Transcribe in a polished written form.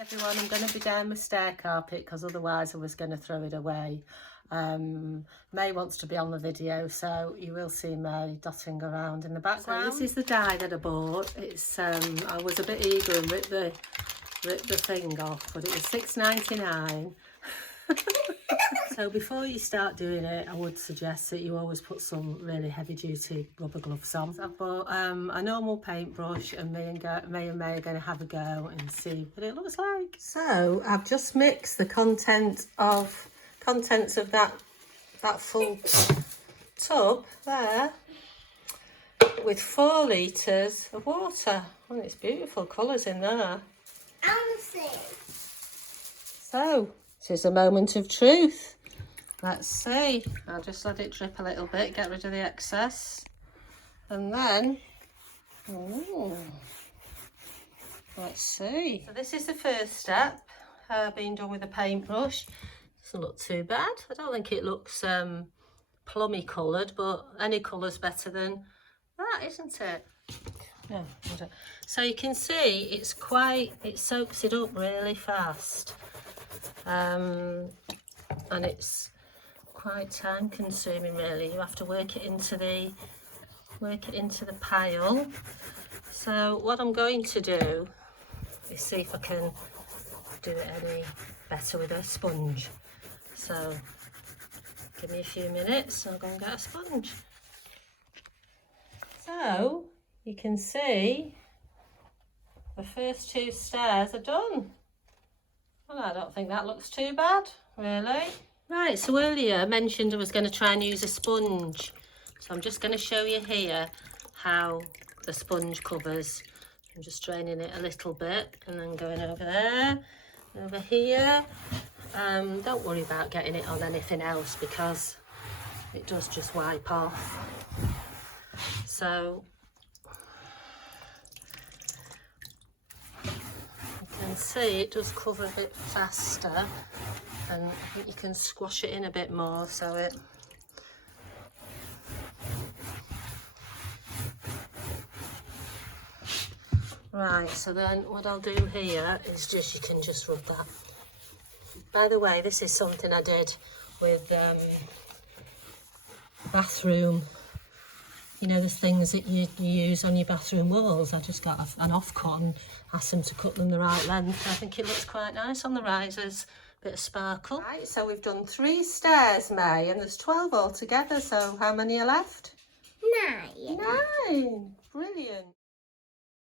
everyone, I'm going to be down my stair carpet because otherwise I was going to throw it away. May wants to be on the video, so you will see May dotting around in the background. So this is the die that I bought. It's I was a bit eager and ripped the thing off, but it was $6.99. So before you start doing it, I would suggest that you always put some really heavy duty rubber gloves on. I've bought a normal paintbrush, and May and May are going to have a go and see what it looks like. So I've just mixed the contents of that full tub there with 4 litres of water. And it's beautiful colours in there. So this is a moment of truth. Let's see. I'll just let it drip a little bit, get rid of the excess, and then let's see. So this is the first step, being done with a paintbrush. Doesn't look too bad. I don't think it looks plummy coloured, but any colour's better than that, isn't it? No, so you can see it soaks it up really fast, and it's quite time consuming really. You have to work it into the pile. So what I'm going to do is see if I can do it any better with a sponge. So give me a few minutes and I'll go and get a sponge. So you can see the first 2 stairs are done. Well, I don't think that looks too bad, really. Right, so earlier I mentioned I was going to try and use a sponge. So I'm just going to show you here how the sponge covers. I'm just draining it a little bit and then going over there, over here. Don't worry about getting it on anything else because it does just wipe off. So you can see it does cover a bit faster, and I think you can squash it in a bit more so it right. So then what I'll do here is just, you can just rub that. By the way, this is something I did with bathroom, you know, the things that you use on your bathroom walls. I just got an offcut and asked them to cut them the right length. I think it looks quite nice on the risers, bit of sparkle. Right, so we've done 3 stairs, May, and there's 12 altogether. So how many are left? 9. 9, brilliant.